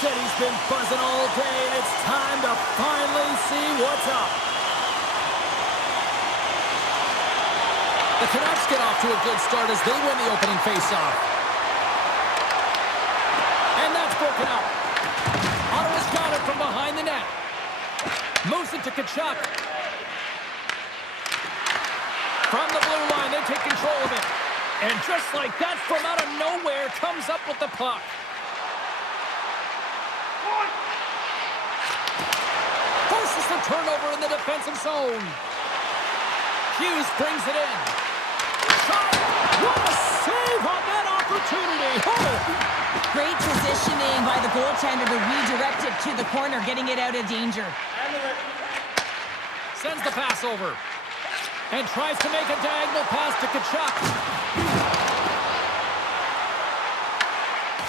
said he's been buzzing all day, and it's time to finally see what's up. The Canucks get off to a good start as they win the opening faceoff. And that's broken up. Ottawa's got it from behind the net. Moves it to Tkachuk. From the blue line, they take control of it. And just like that, from out of nowhere, comes up with the puck. Forces the turnover in the defensive zone. Hughes brings it in. Shot! What a save on that opportunity! Oh! Great positioning by the goaltender to redirect it to the corner, getting it out of danger. Sends the pass over. And tries to make a diagonal pass to Tkachuk.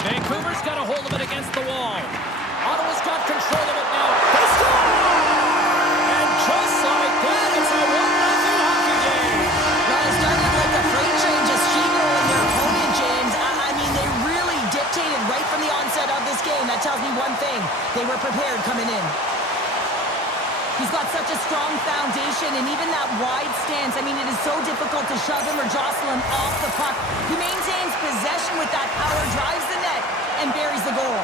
Vancouver's got a hold of it against the wall. Ottawa's got control of it now. They score! And just like that, it's a 1-0 hockey game. Well, it started like a freight train just steamrolling their opponent, James. I mean, they really dictated right from the onset of this game. That tells me one thing. They were prepared coming in. He's got such a strong foundation, and even that wide stance, I mean, it is so difficult to shove him or jostle him off the puck. He maintains possession with that power, drives the net, and buries the goal.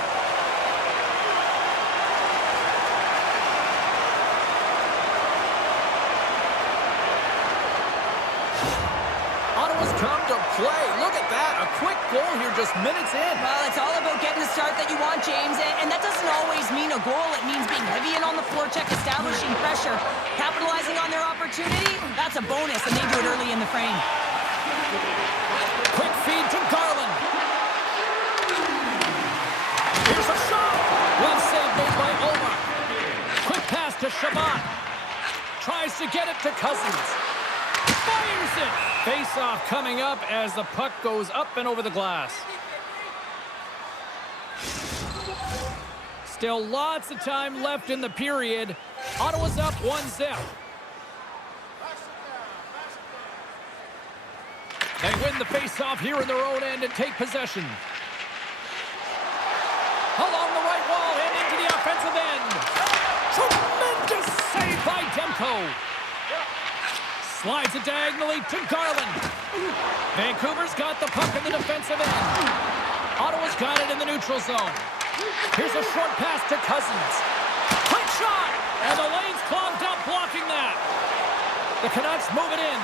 Ottawa's come to play. Look at that. A quick goal here just minutes in. Well, it's all about getting the start that you want, James, and that doesn't always mean a goal. It means being heavy and on the forecheck, establishing pressure, capitalizing on their opportunity. That's a bonus, and they do it early in the frame. Quick feed to Garland. Here's a shot. Well saved made by Omar. Quick pass to Shabbat. Tries to get it to Cousins. Fires it. Face-off coming up as the puck goes up and over the glass. Still lots of time left in the period. Ottawa's up 1-0. They win the face-off here in their own end and take possession. Along the right wall and into the offensive end. Tremendous save by Demko. Slides it diagonally to Garland. Vancouver's got the puck in the defensive end. Ottawa's got it in the neutral zone. Here's a short pass to Cousins. Quick shot! And the lane's clogged up blocking that. The Canucks move it in.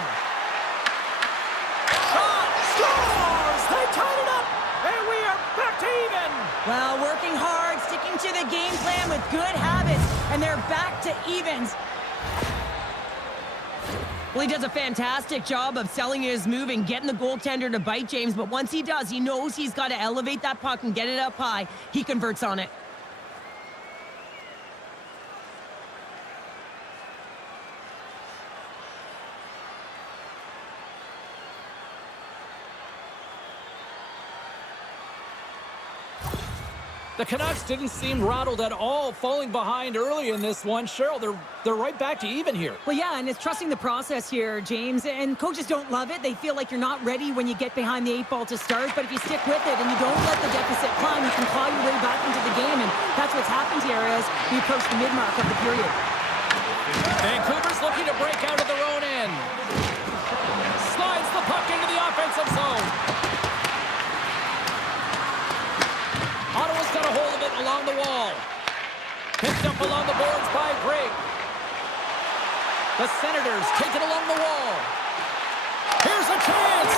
Shot! Scores! They tied it up! And we are back to even! Well, working hard, sticking to the game plan with good habits, and they're back to evens. Well, he does a fantastic job of selling his move and getting the goaltender to bite, James. But once he does, he knows he's got to elevate that puck and get it up high. He converts on it. The Canucks didn't seem rattled at all, falling behind early in this one. Cheryl, they're right back to even here. Well, yeah, and it's trusting the process here, James. And coaches don't love it. They feel like you're not ready when you get behind the 8 ball to start. But if you stick with it and you don't let the deficit climb, you can claw your way back into the game. And that's what's happened here as we approach the mid-mark of the period. Vancouver's looking to break out of their own end. Slides the puck into the offensive zone. Ottawa's got a hold of it along the wall. Picked up along the boards by Greg. The Senators take it along the wall. Here's a chance.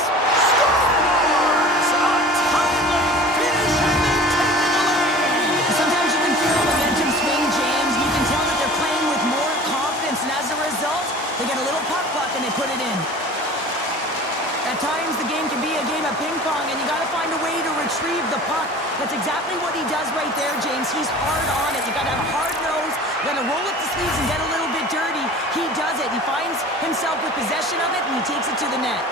Scores! A timely finish, and they've taken the lead. Sometimes you can feel the momentum swing, James. You can tell that they're playing with more confidence, and as a result, they get a little puck luck and they put it in. At times, the game can be a game of ping pong, and you got to find a way to retrieve the puck. That's exactly what he does right there, James. He's hard on it. You got to have a hard nose. You got to roll up the sleeves and get a little bit dirty. He does it. He finds himself with possession of it, and he takes it to the net.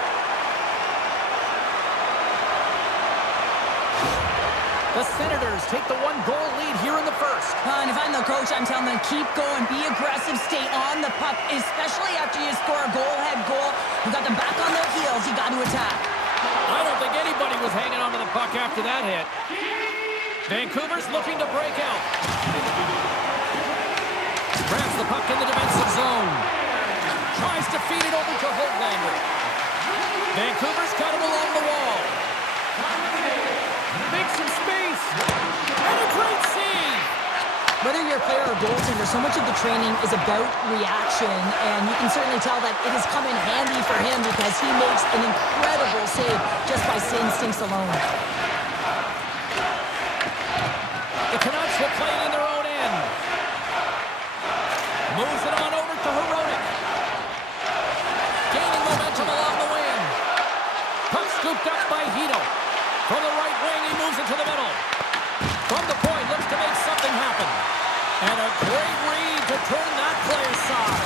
The Senators take the 1-goal lead here in the first. And if I'm the coach, I'm telling them, keep going, be aggressive, stay on the puck, especially after you score a goal-head goal. You got them back on their heels. You got to attack. I don't think anybody was hanging on to the puck after that hit. Vancouver's looking to break out. Grabs the puck in the defensive zone. Tries to feed it over to Holtlander. Vancouver's got it along the wall. Makes some space. And a great save. Whether you're a player or goaltender, so much of the training is about reaction, and you can certainly tell that it has come in handy for him because he makes an incredible save just by instincts alone. The Canucks will play it in their own end. Moves it on over to Hronek. Gaining momentum along the wing. Puck scooped up by Hito. From the right wing, he moves it to the middle. From the point, looks to make something happen. And a great read to turn that play aside.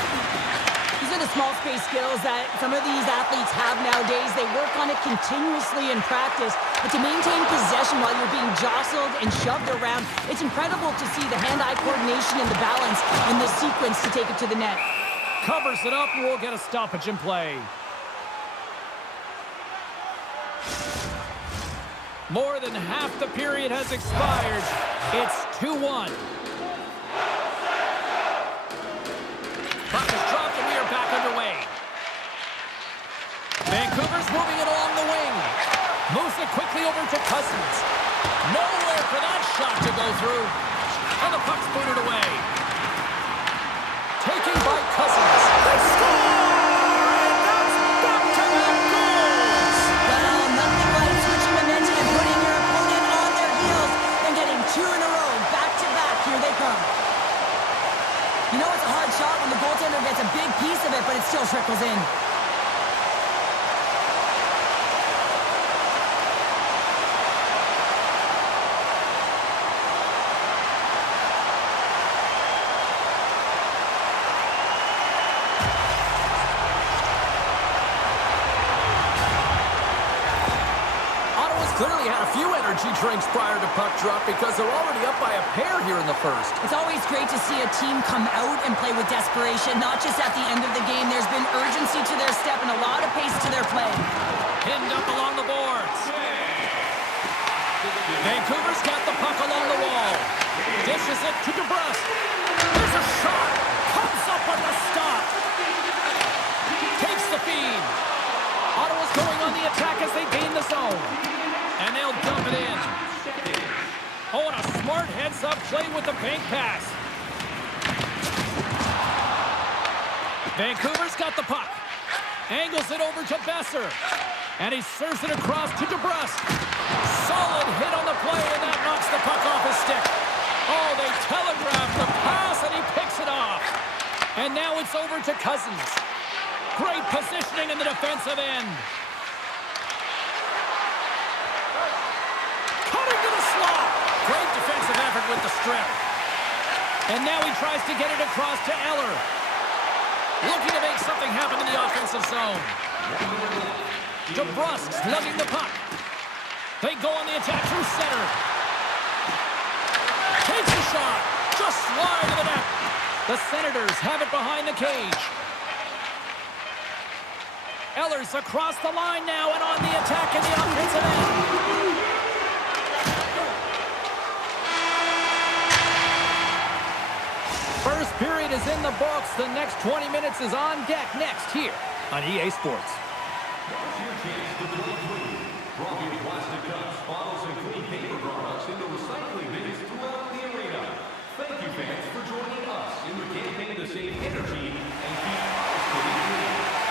These are the small space skills that some of these athletes have nowadays. They work on it continuously in practice. But to maintain possession while you're being jostled and shoved around, it's incredible to see the hand-eye coordination and the balance in this sequence to take it to the net. Covers it up, and we'll get a stoppage in play. More than half the period has expired. It's 2-1. Puck is dropped, and we are back underway. Vancouver's moving it along the wing. Moves it quickly over to Cousins. Nowhere for that shot to go through. And the puck's booted away. Taken by Cousins. They score! And that's back-to-back goals! Well, nothing like switching momentum and putting your opponent on their heels and getting two in a row, back-to-back. Here they come. You know it's a hard shot when the goaltender gets a big piece of it, but it still trickles in. Clearly had a few energy drinks prior to puck drop because they're already up by a pair here in the first. It's always great to see a team come out and play with desperation, not just at the end of the game. There's been urgency to their step and a lot of pace to their play. Pinned up along the boards. Vancouver's got the puck along the wall. Dishes it to DeBrusque. There's a shot. Comes up with a stop. Takes the feed. Ottawa's going on the attack as they gain the zone. And they'll dump it in. Oh, and a smart heads-up play with the bank pass. Vancouver's got the puck. Angles it over to Besser. And he serves it across to DeBrusque. Solid hit on the play, and that knocks the puck off his stick. Oh, they telegraph the pass, and he picks it off. And now it's over to Cousins. Great positioning in the defensive end. Cutting to the slot. Great defensive effort with the strip. And now he tries to get it across to Eller. Looking to make something happen in the offensive zone. DeBrusque's lugging the puck. They go on the attack through center. Takes a shot. Just wide of the net. The Senators have it behind the cage. Eller's across the line now and on the attack in the offensive end. First period is in the books. The next 20 minutes is on deck next here on EA Sports. Now's your chance to play clean. Drop your plastic cups, bottles, and clean paper products into recycling bins throughout the arena. Thank you, fans, for joining us in the campaign to save energy and keep our city clean.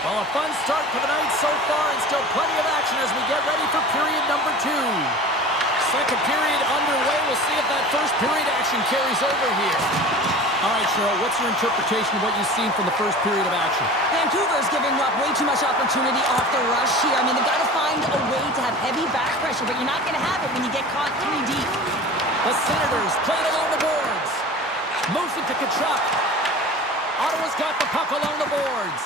Well, a fun start to the night so far, and still plenty of action as we get ready for period number 2. Second period underway. We'll see if that first period action carries over here. All right, Cheryl, what's your interpretation of what you've seen from the first period of action? Vancouver's giving up way too much opportunity off the rush here. I mean, they've got to find a way to have heavy back pressure, but you're not going to have it when you get caught 3 deep. The Senators played along the boards. Moves it to Tkachuk. Ottawa's got the puck along the boards.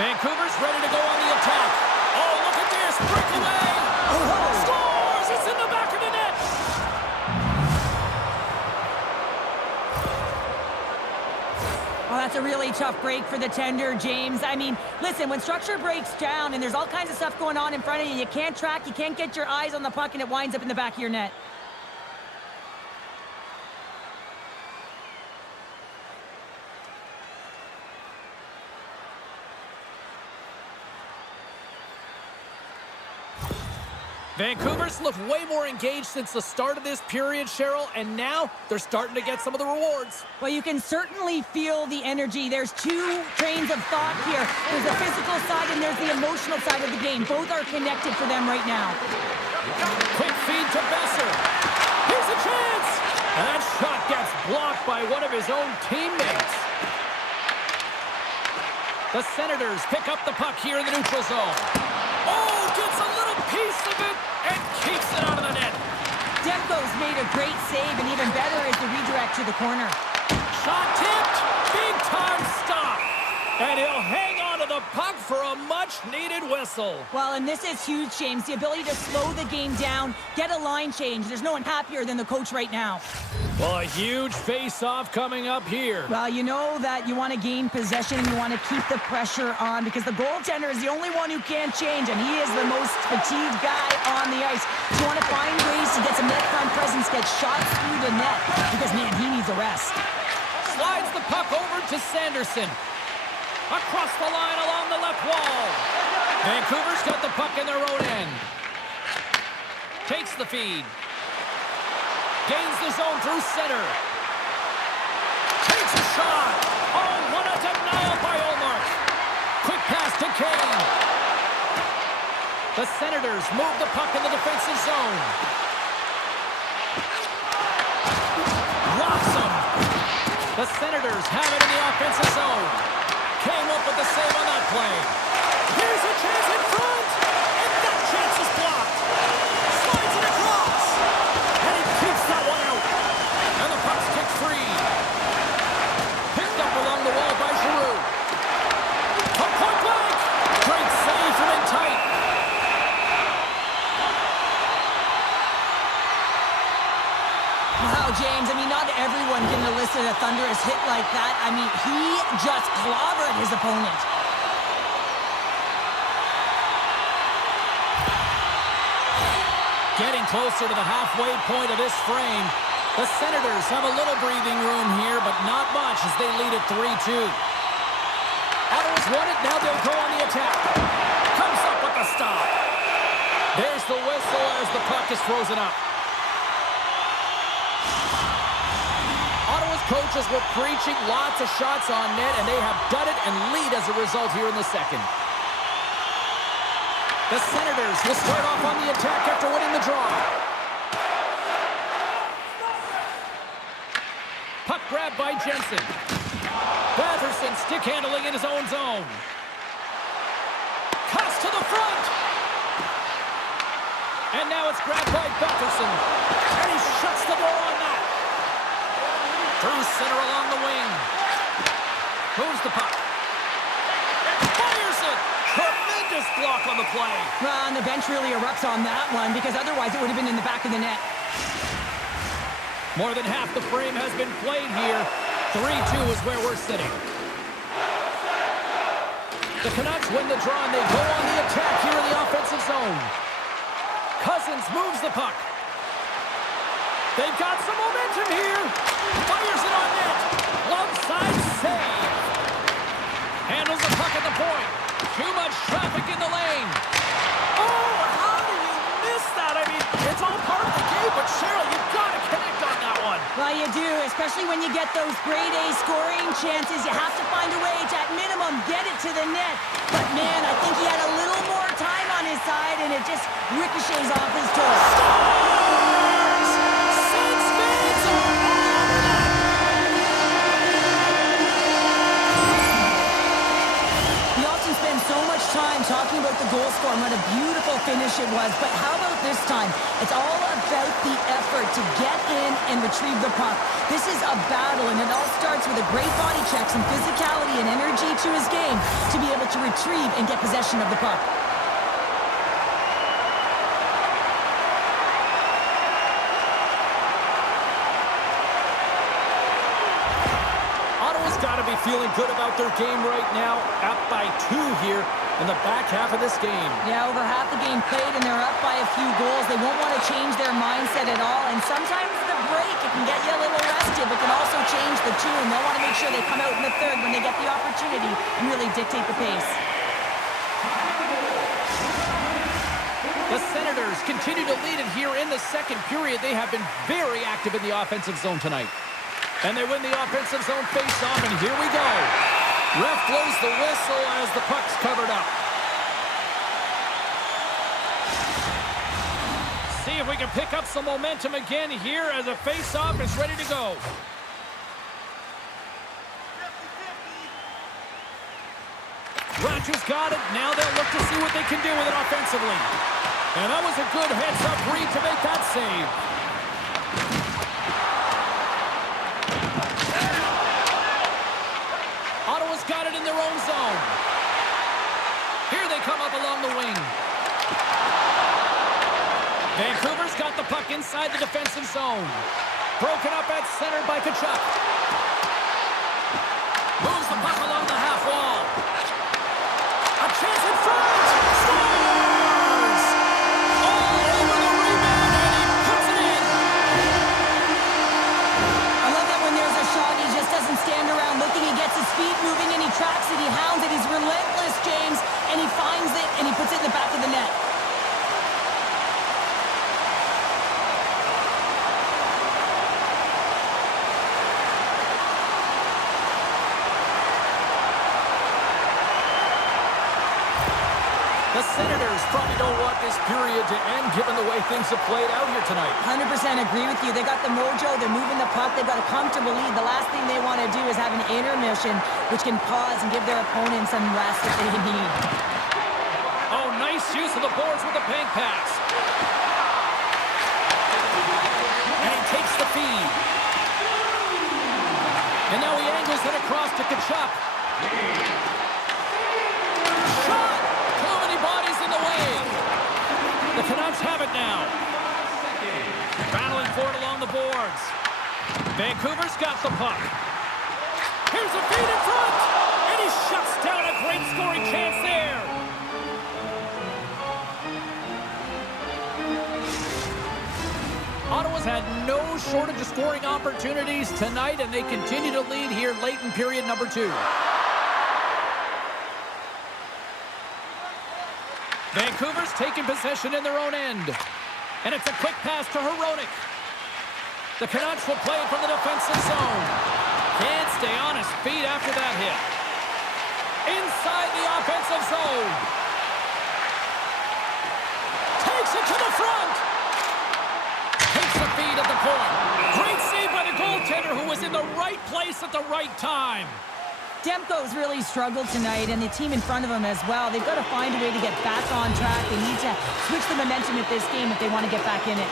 Vancouver's ready to go on the attack. Oh, look at this. Breakaway. Scores! It's in the back of the net. Well, that's a really really tough break for the tender, James. I mean, listen, when structure breaks down and there's all kinds of stuff going on in front of you, you can't track, you can't get your eyes on the puck, and it winds up in the back of your net. Vancouver's looked way more engaged since the start of this period, Cheryl, and now they're starting to get some of the rewards. Well, you can certainly feel the energy. There's two trains of thought here. There's the physical side and there's the emotional side of the game. Both are connected for them right now. Quick feed to Besser. Here's a chance! And that shot gets blocked by one of his own teammates. The Senators pick up the puck here in the neutral zone. Oh, gets a little piece of it and keeps it out of the net. Demko's made a great save, and even better is the redirect to the corner. Shot tipped. Big time stop. And he'll hang on to the puck for a much-needed whistle. Well, and this is huge, James. The ability to slow the game down, get a line change. There's no one happier than the coach right now. Well, a huge face-off coming up here. Well, you know that you want to gain possession and you want to keep the pressure on because the goaltender is the only one who can't change, and he is the most fatigued guy on the ice. So you want to find ways to get some net front presence, get shots through the net because, man, he needs a rest. Slides the puck over to Sanderson. Across the line along the left wall. Vancouver's got the puck in their own end. Takes the feed. Gains the zone through center. Takes a shot. Oh, what a denial by Olmark. Quick pass to Kane. The Senators move the puck in the defensive zone. Locks him. The Senators have it in the offensive zone. Came up with the save on that play. Here's a chance in front. And that chance is blocked. Slides it across. And he keeps that one out. And the puck's kicked free. Picked up along the wall by Giroux. A point blank. Great save from in tight. Wow, James, I mean, not everyone can elicit a thunderous hit like that. I mean, he just clobbered his opponent. Getting closer to the halfway point of this frame. The Senators have a little breathing room here, but not much as they lead at 3-2. Ottawa's won it, now they'll go on the attack. Comes up with the stop. There's the whistle as the puck is frozen up. Ottawa's coaches were preaching lots of shots on net, and they have done it and lead as a result here in the second. The Senators will start off on the attack after winning the draw. Puck grab by Jensen. Batherson stick handling in his own zone. Cuts to the front. And now it's grabbed by Batherson. And he shuts the door on that. Through center along the wing. Moves the puck. Fires it. Tremendous block on the play. Well, and the bench really erupts on that one because otherwise it would have been in the back of the net. More than half the frame has been played here. 3-2 is where we're sitting. The Canucks win the draw and they go on the attack here in the offensive zone. Cousins moves the puck. They've got some momentum here. Fires it on net. Glove side save. Handles the puck at the point. Too much traffic in the lane. Oh, how do you miss that? I mean, it's all part of the game, but Cheryl, you've got to connect on that one. Well, you do, especially when you get those grade A scoring chances. You have to find a way to, at minimum, get it to the net. But, man, I think he had a little more time on his side, and it just ricochets off his toe. Time talking about the goal score and what a beautiful finish it was, but how about this time? It's all about the effort to get in and retrieve the puck. This is a battle, and it all starts with a great body check, some physicality and energy to his game to be able to retrieve and get possession of the puck. Ottawa's got to be be feeling good about their game right now. Up by 2 here in the back half of this game. Yeah, over half the game played, and they're up by a few goals. They won't want to change their mindset at all, and sometimes the break, it can get you a little rested, but can also change the tune. They'll want to make sure they come out in the third when they get the opportunity and really dictate the pace. The Senators continue to lead it here in the second period. They have been very active in the offensive zone tonight. And they win the offensive zone face-off, and here we go. Ref blows the whistle as the puck's covered up. See if we can pick up some momentum again here as a face-off is ready to go. Rancher's got it. Now they'll look to see what they can do with it offensively. And that was a good heads-up read to make that save. Ottawa's got it in their own zone. Here they come up along the wing. Vancouver's got the puck inside the defensive zone. Broken up at center by Kachuk. Moves the puck along the half wall. A chance in front! Scores! All over the rebound, and he puts it in! I love that when there's a shot, he just doesn't stand around looking. He gets his feet moving, and he tracks it, he hounds it. He's relentless, James, and he finds it, and he puts it in the back of the net. The Senators probably don't want this period to end given the way things have played out here tonight. 100% agree with you. They got the mojo. They're moving the puck. They've got a comfortable lead. The last thing they want to do is have an intermission, which can pause and give their opponent some rest that they need. Oh, nice use of the boards with the bank pass. And he takes the feed. And now he angles it across to Kachuk. Shot! Too many bodies in the way. The Canucks have it now. Battling for it along the boards. Vancouver's got the puck. Here's a feed in front. And he shuts down a great scoring chance there. Ottawa's had no shortage of scoring opportunities tonight, and they continue to lead here late in period number 2. Vancouver's taking possession in their own end. And it's a quick pass to Hronek. The Canucks will play it from the defensive zone. Can't stay on his feet after that hit. Inside the offensive zone. Takes it to the front. Takes the feed at the point. Great save by the goaltender who was in the right place at the right time. Demko's really struggled tonight, and the team in front of him as well. They've got to find a way to get back on track. They need to switch the momentum of this game if they want to get back in it.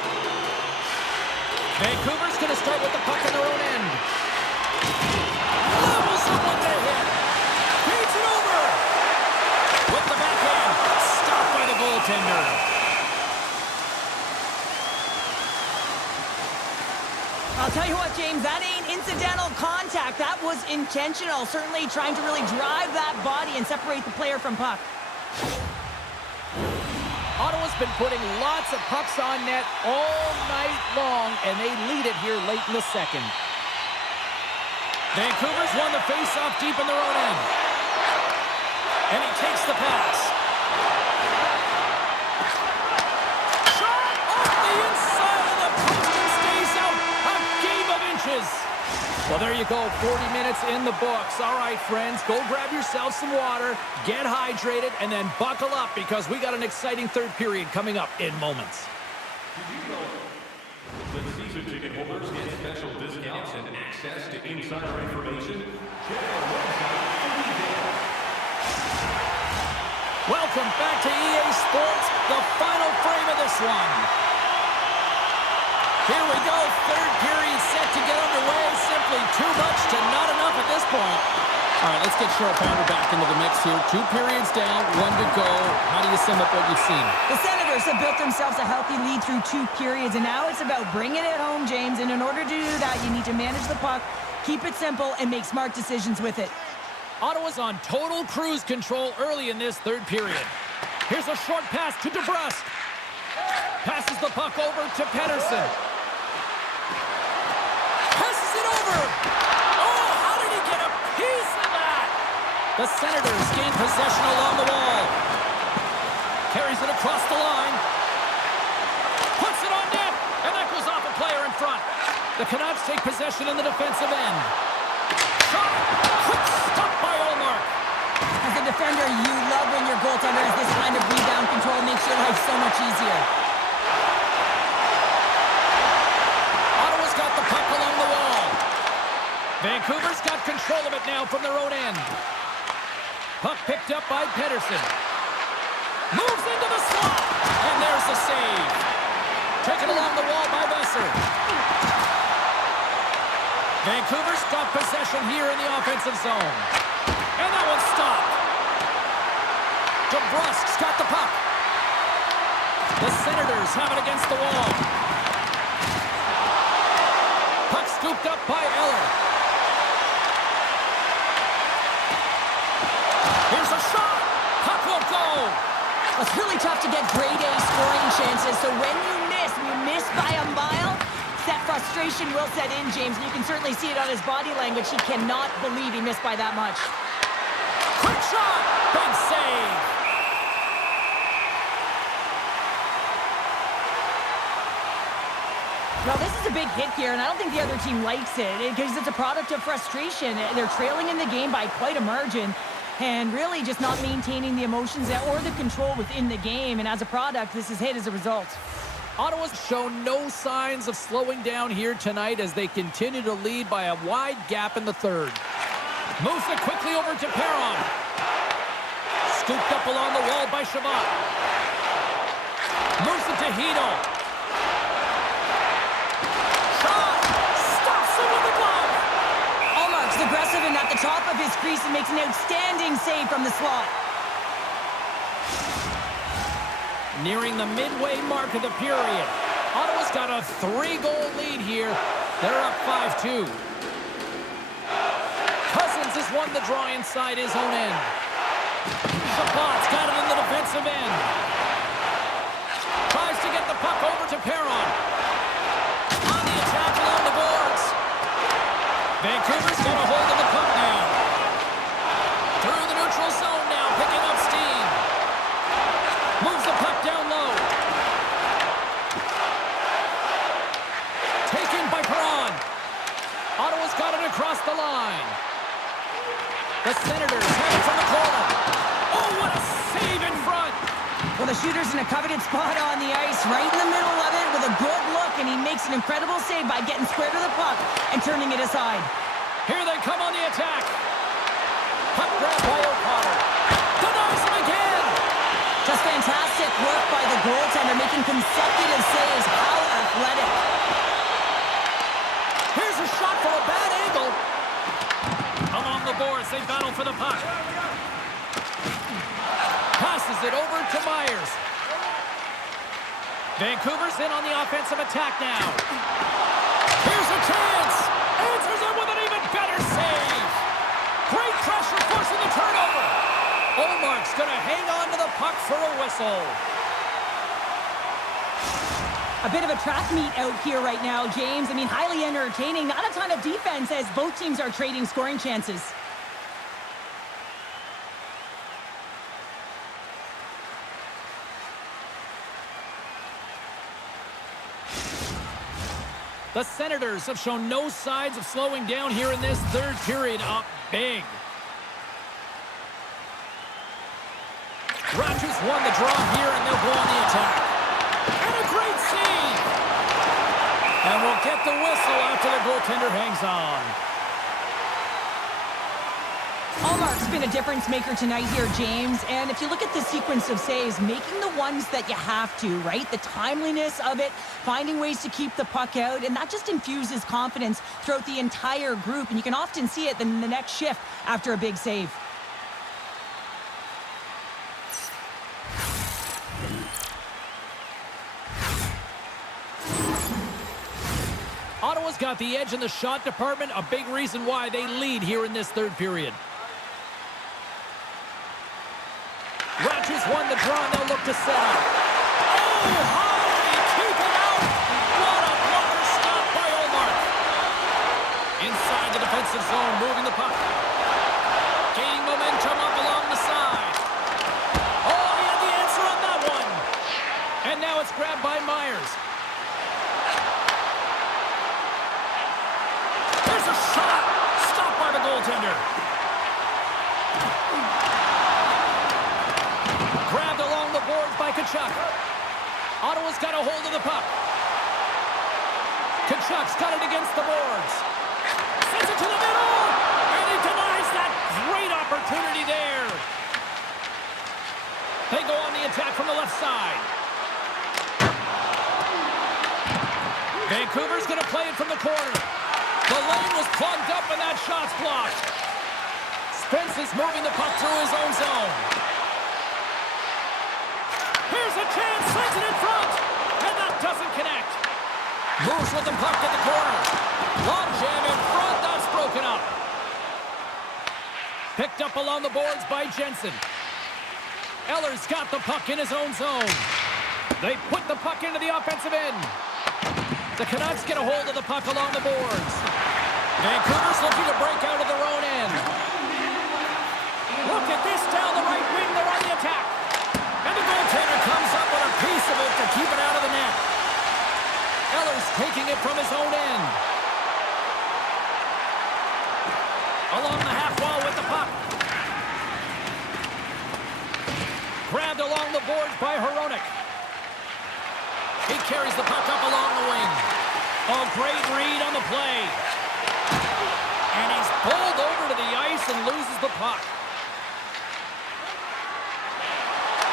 Vancouver's going to start with the puck in their own end. Levels someone to hit. Feeds it over. With the backhand. Stopped by the goaltender. I'll tell you what, James, that ain't incidental contact. That was intentional. Certainly trying to really drive that body and separate the player from puck. Ottawa's been putting lots of pucks on net all night long, and they lead it here late in the second. Vancouver's won the face-off deep in their own end. And he takes the pass. Shot off the inside of the post and stays out a game of inches. Well, there you go, 40 minutes in the books. All right, friends, go grab yourself some water, get hydrated, and then buckle up because we got an exciting third period coming up in moments. Did you know that season ticket holders get special discounts and access to insider information? Check our website for details. Welcome back to EA Sports, the final frame of this one. Here we go, third period set to get underway. Simply too much to not enough at this point. All right, let's get Cheryl Pounder back into the mix here. 2 periods down, 1 to go. How do you sum up what you've seen? The Senators have built themselves a healthy lead through 2 periods, and now it's about bringing it home, James. And in order to do that, you need to manage the puck Keep it simple and make smart decisions with it. Ottawa's on total cruise control early in this third period. Here's a short pass to DeBrusque. Passes the puck over to Pettersson. Passes it over. Oh, how did he get a piece of that? The Senators gain possession along the wall. Carries it across the line. Puts it on net. And that goes off a player in front. The Canucks take possession in the defensive end. Shot. Quick stop by Ullmark. As a defender, you love when your goaltender has this kind of rebound control. It makes your life so much easier. Ottawa's got the puck along the wall. Vancouver's got control of it now from their own end. Puck picked up by Pettersson. Moves into the slot. And there's the save. Taken along the wall by Besser. Vancouver's got possession here in the offensive zone. And that one's stopped. DeBrusque's got the puck. The Senators have it against the wall. Puck scooped up by Eller. Here's a shot. Puck will go. It's really tough to get grade A scoring chances, so when you miss by a mile, that frustration will set in, James, and you can certainly see it on his body language. He cannot believe he missed by that much. Quick shot. Big save. Well, this is a big hit here, and I don't think the other team likes it because it's a product of frustration. They're trailing in the game by quite a margin and really just not maintaining the emotions or the control within the game. And as a product, this is hit as a result. Ottawa's shown no signs of slowing down here tonight as they continue to lead by a wide gap in the third. Moves it quickly over to Perron. Scooped up along the wall by Chabot. Moves it to Hito. Shot! Stops it with the glove! Ullmark's aggressive and at the top of his crease and makes an outstanding save from the slot. Nearing the midway mark of the period. Ottawa's got a 3-goal lead here. They're up 5-2. Cousins has won the draw inside his own end. Chabot's got it in the defensive end. Tries to get the puck over to Perron. On the attack along the boards. Vancouver's got a hold of the puck now. Through the neutral zone now, picking up steam. Moves the puck down low. Taken by Perron. Ottawa's got it across the line. The Senators have it from the corner. Oh, what a save in front. Well, the shooter's in a coveted spot on the ice, right in the middle of it with a good look, and he makes an incredible save by getting square to the puck and turning it aside. Here they come on the attack. Puck grab by O'Connor. Denies him again. Just fantastic work by the goaltender, making consecutive saves. How athletic. Here's a shot from a bad angle. Along the boards, they battle for the puck. Passes it over to Myers. Vancouver's in on the offensive attack now. Here's a chance. Answers it with an even better save. Great pressure forcing the turnover. Ullmark's going to hang on to the puck for a whistle. A bit of a track meet out here right now, James. I mean, highly entertaining. Not a ton of defense as both teams are trading scoring chances. The Senators have shown no signs of slowing down here in this third period. Up big. Rogers won the draw here, and they'll go on the attack. And a great save! And we'll get the whistle after the goaltender hangs on. Ullmark's been a difference maker tonight here, James. And if you look at the sequence of saves, making the ones that you have to, right? The timeliness of it, finding ways to keep the puck out, and that just infuses confidence throughout the entire group. And you can often see it in the next shift after a big save. Ottawa's got the edge in the shot department, a big reason why they lead here in this third period. Rogers won the draw, and they'll look to set up. Oh, Holly, keep it out! What a blocker stop by Omar. Inside the defensive zone, moving the puck. Gaining momentum up along the side. Oh, he had the answer on that one. And now it's grabbed by Myers. There's a shot! Stopped by the goaltender. Grabbed along the boards by Kachuk. Ottawa's got a hold of the puck. Kachuk's got it against the boards. Sends it to the middle! And he denies that great opportunity there. They go on the attack from the left side. Vancouver's going to play it from the corner. The lane was plugged up and that shot's blocked. Spence is moving the puck through his own zone. Here's a chance, sends it in front, and that doesn't connect. Moves with the puck at the corner. Long jam in front, that's broken up. Picked up along the boards by Jensen. Eller's got the puck in his own zone. They put the puck into the offensive end. The Canucks get a hold of the puck along the boards. Vancouver's looking to break out of their own end. Look at this down the right wing, they're on the attack. And the goaltender comes up with a piece of it to keep it out of the net. Eller's taking it from his own end. Along the half wall with the puck. Grabbed along the boards by Hronek. He carries the puck up along the wing. Oh, great read on the play. And he's pulled over to the ice and loses the puck.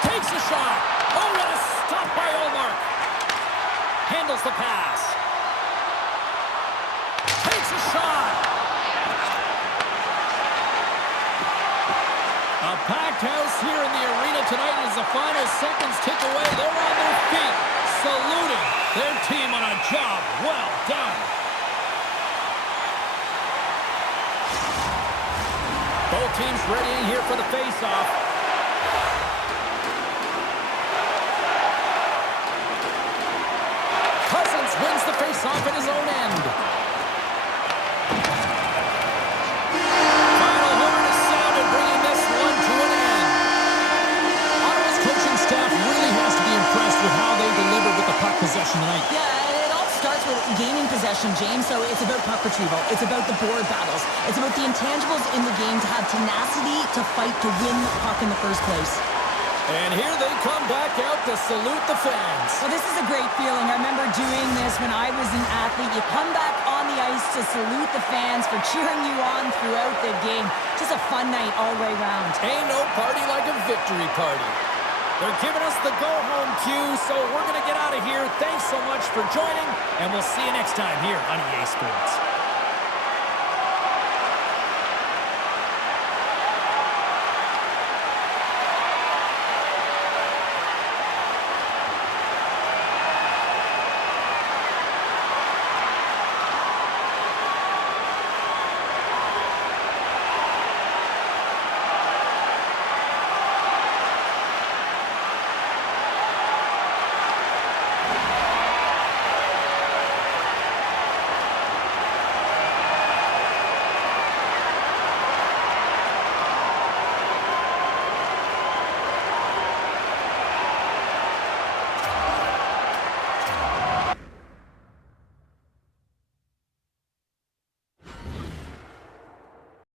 Takes a shot. Oh, what a stop by Omar. Handles the pass. Takes a shot. A packed house here in the arena tonight as the final seconds tick away. They're on their feet, saluting their team on a job well done. Both teams readying here for the face-off. Cousins wins the face-off at his own end. Final horn is sounded, bringing this one to an end. Ottawa's coaching staff really has to be impressed with how they delivered with the puck possession tonight. Yeah, it all starts with gaining possession, James. So it's about puck retrieval. It's about the board battles. It's about the intangibles in the game to have tenacity to fight to win the puck in the first place. And here they come back out to salute the fans. Well, this is a great feeling. I remember doing this when I was an athlete. You come back on the ice to salute the fans for cheering you on throughout the game. Just a fun night all the way around. Ain't no party like a victory party. They're giving us the go-home cue, so we're going to get out of here. Thanks so much for joining, and we'll see you next time here on EA Sports.